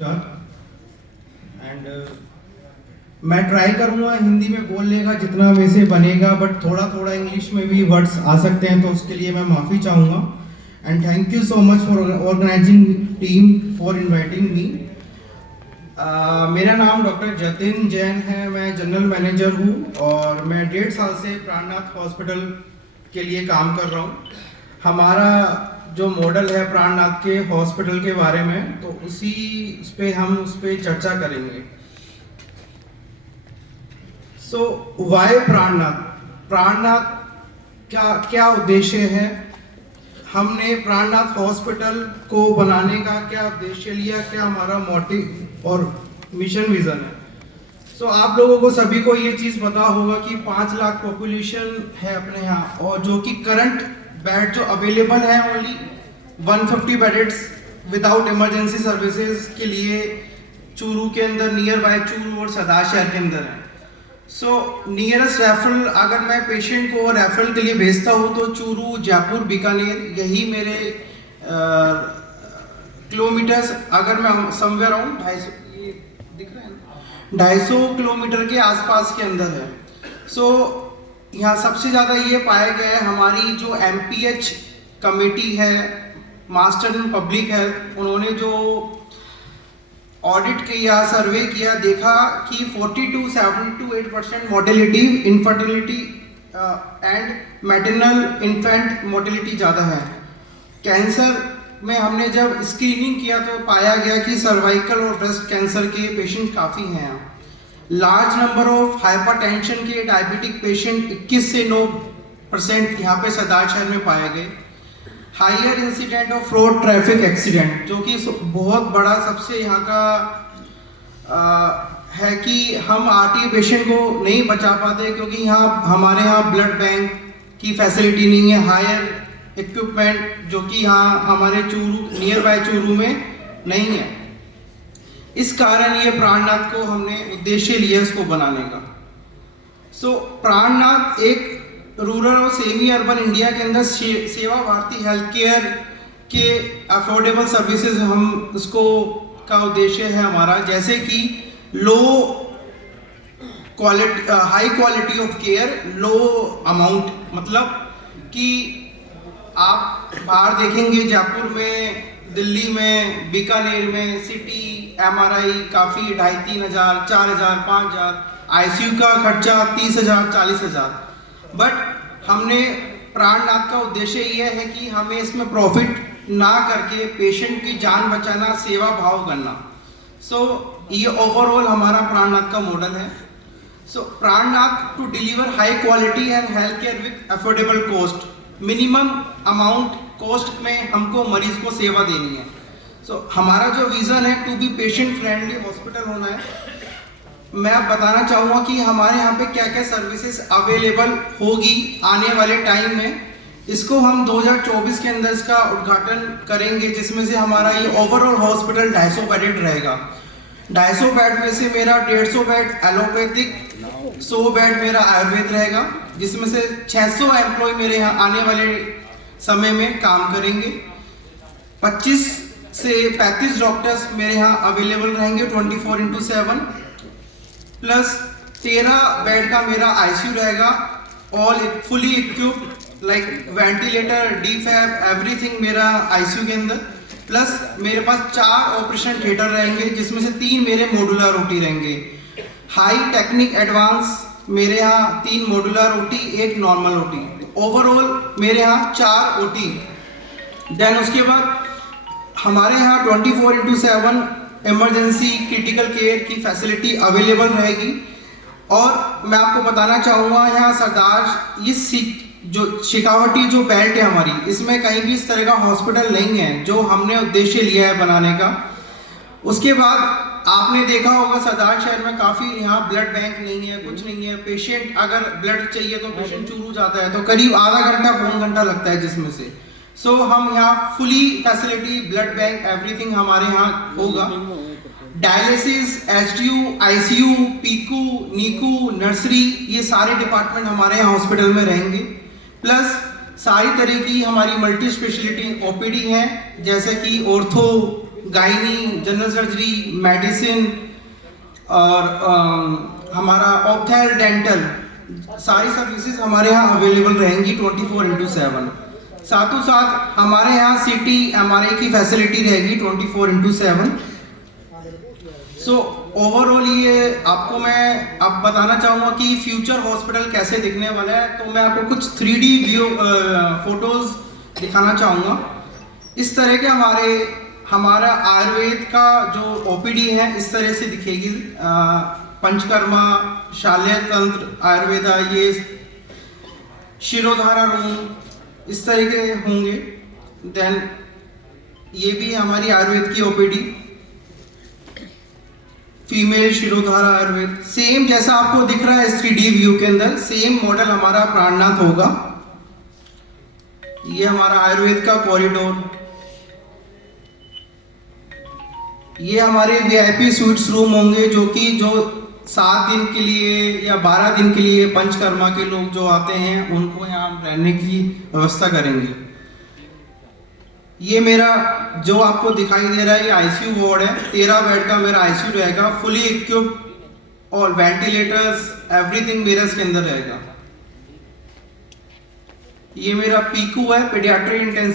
And मैं try करूँगा हिंदी में बोलने का जितना मेरे से बनेगा, बट थोड़ा थोड़ा इंग्लिश में भी वर्ड्स आ सकते हैं, तो उसके लिए मैं माफ़ी चाहूँगा। And thank you so much for organising team for inviting me. मेरा नाम डॉक्टर जतिन जैन है, मैं जनरल मैनेजर हूँ और मैं 1.5 साल से प्राणनाथ हॉस्पिटल के लिए काम कर रहा हूँ। हमारा जो मॉडल है प्राणनाथ के हॉस्पिटल के बारे में, तो उस पर चर्चा करेंगे। सो वाई प्राणनाथ? प्राणनाथ क्या उद्देश्य है? हमने प्राणनाथ हॉस्पिटल को बनाने का क्या उद्देश्य लिया, क्या हमारा मोटिव और मिशन विजन है? सो आप लोगों को सभी को ये चीज़ पता होगा कि 5 लाख पॉपुलेशन है अपने यहाँ, और जो कि करंट बेड जो अवेलेबल है only 150 beds without emergency services के लिए चूरू के अंदर, नियर बाय चूरू और सदाशहर के अंदर है। सो नियरेस्ट रेफरल अगर मैं पेशेंट को रेफरल के लिए भेजता हूँ तो चूरू, जयपुर, बीकानेर, यही मेरे किलोमीटर्स, अगर मैं समवेयर आऊँ 250, ये दिख रहा है ना, 250 किलोमीटर के आसपास के अंदर है। सो यहाँ सबसे ज़्यादा ये पाया गया है, हमारी जो MPH कमेटी है, मास्टर इन पब्लिक हेल्थ, उन्होंने जो ऑडिट किया, सर्वे किया, देखा कि 42 से 78% mortality, infertility and maternal infant mortality ज़्यादा है। कैंसर में हमने जब स्क्रीनिंग किया तो पाया गया कि सर्वाइकल और ब्रेस्ट कैंसर के पेशेंट काफ़ी हैं यहाँ। लार्ज नंबर ऑफ हाइपरटेंशन के डायबिटिक पेशेंट 21 से 9% यहाँ पे सदाशहर में पाए गए। Higher incident of road traffic accident, जो कि बहुत बड़ा सबसे यहाँ का है कि हम RT पेशेंट को नहीं बचा पाते, क्योंकि हमारे यहाँ ब्लड बैंक की फैसिलिटी नहीं है, हायर इक्विपमेंट जो कि यहाँ हमारे चूरू, नियर बाय चूरू में नहीं है। इस कारण ये प्राणनाथ को हमने उद्देश्य लिया इसको बनाने का। सो प्राणनाथ एक रूरल और सेमी अर्बन इंडिया के अंदर सेवा भारती हेल्थ केयर के अफोर्डेबल सर्विसेज, हम उसको का उद्देश्य है हमारा, जैसे कि low quality, high quality of care, low amount, मतलब कि आप बाहर देखेंगे जयपुर में, दिल्ली में, बीकानेर में सिटी MRI काफ़ी 2,500, 3,000, 4,000, 5,000, ICU का खर्चा 30,000, 40,000। बट हमने प्राणनाथ का उद्देश्य यह है कि हमें इसमें प्रॉफिट ना करके पेशेंट की जान बचाना, सेवा भाव करना। सो ये ओवरऑल हमारा प्राणनाथ का मॉडल है। So Prannath to deliver high quality and health care with affordable cost, minimum amount cost में हमको मरीज को सेवा देनी है। सो हमारा जो विजन है to be patient friendly hospital होना है। मैं अब बताना चाहूँगा कि हमारे यहाँ पे क्या क्या सर्विसेज अवेलेबल होगी आने वाले टाइम में। इसको हम 2024 के अंदर इसका उद्घाटन करेंगे, जिसमें से हमारा ये ओवरऑल हॉस्पिटल 250 बेडेड रहेगा। 250 बेड में से मेरा 150 बेड एलोपैथिक, 100 बेड मेरा आयुर्वेद रहेगा, जिसमें से 600 एम्प्लॉय मेरे यहाँ आने वाले समय में काम करेंगे। 25 से 35 डॉक्टर्स मेरे यहाँ अवेलेबल रहेंगे 24/7, प्लस 13 बेड का मेरा ICU रहेगा, all fully equipped, like ventilator, DFAB, everything मेरा ICU के अंदर। प्लस मेरे पास 4 ऑपरेशन थिएटर रहेंगे, जिसमें से 3 मेरे मॉड्यूलर OT रहेंगे। हाई टेक्निक एडवांस मेरे यहाँ 3 modular OT, 1 normal OT, overall मेरे यहाँ 4 OT। देन उसके बाद हमारे यहाँ 24/7 इमरजेंसी क्रिटिकल केयर की फैसिलिटी अवेलेबल रहेगी। और मैं आपको बताना चाहूँगा यहाँ सरदार, ये जो शेखावटी जो बेल्ट है हमारी, इसमें कहीं भी इस तरह का हॉस्पिटल नहीं है जो हमने उद्देश्य लिया है बनाने का। उसके बाद आपने देखा होगा सरदार शहर में काफ़ी यहाँ ब्लड बैंक नहीं है, कुछ नहीं है। पेशेंट अगर ब्लड चाहिए तो पेशेंट चूरू जाता है तो करीब आधा घंटा, पौन घंटा लगता है जिसमें से। सो हम यहाँ fully facility, blood bank, everything हमारे यहाँ होगा। Dialysis, HDU, ICU, PICU, NICU, nursery, ये सारे डिपार्टमेंट हमारे यहाँ हॉस्पिटल में रहेंगे। प्लस सारी तरह की हमारी मल्टी स्पेशलिटी OPD हैं, जैसे कि ortho, gynae, general surgery, medicine और हमारा ऑप्थेल, डेंटल, सारी सर्विसेज हमारे यहाँ अवेलेबल रहेंगी 24/7। साथों साथ हमारे यहाँ सिटी एमआरआई की फैसिलिटी रहेगी 24/7। सो ओवरऑल ये आपको मैं अब बताना चाहूँगा कि फ्यूचर हॉस्पिटल कैसे दिखने वाला है। तो मैं आपको कुछ 3D व्यू फोटोज दिखाना चाहूँगा। इस तरह के हमारा आयुर्वेद का जो ओपीडी है इस तरह से दिखेगी। पंचकर्मा, शाल्य तंत्र, आयुर्वेदा, ये शिरोधारा रूम इस तरह के होंगे। देन ये भी हमारी आयुर्वेद की OPD, female shirodhara Ayurveda, same जैसा आपको दिख रहा है 3D व्यू के अंदर, सेम मॉडल हमारा प्राणनाथ होगा। ये हमारा आयुर्वेद का कॉरिडोर, ये हमारे वीआईपी स्वीट्स रूम होंगे जो 7 दिन के लिए या 12 दिन के लिए पंचकर्मा के लोग जो आते हैं उनको यहाँ रहने की व्यवस्था करेंगे। ये मेरा जो आपको दिखाई दे रहा है ये आईसीयू वार्ड है। 13 बेड का मेरा आईसीयू रहेगा, फुली इक्विप्ड और वेंटिलेटर्स एवरीथिंग मेरा इसके अंदर रहेगा। ये मेरा पीकू है, पीडियाट्रिक इंटेंसिव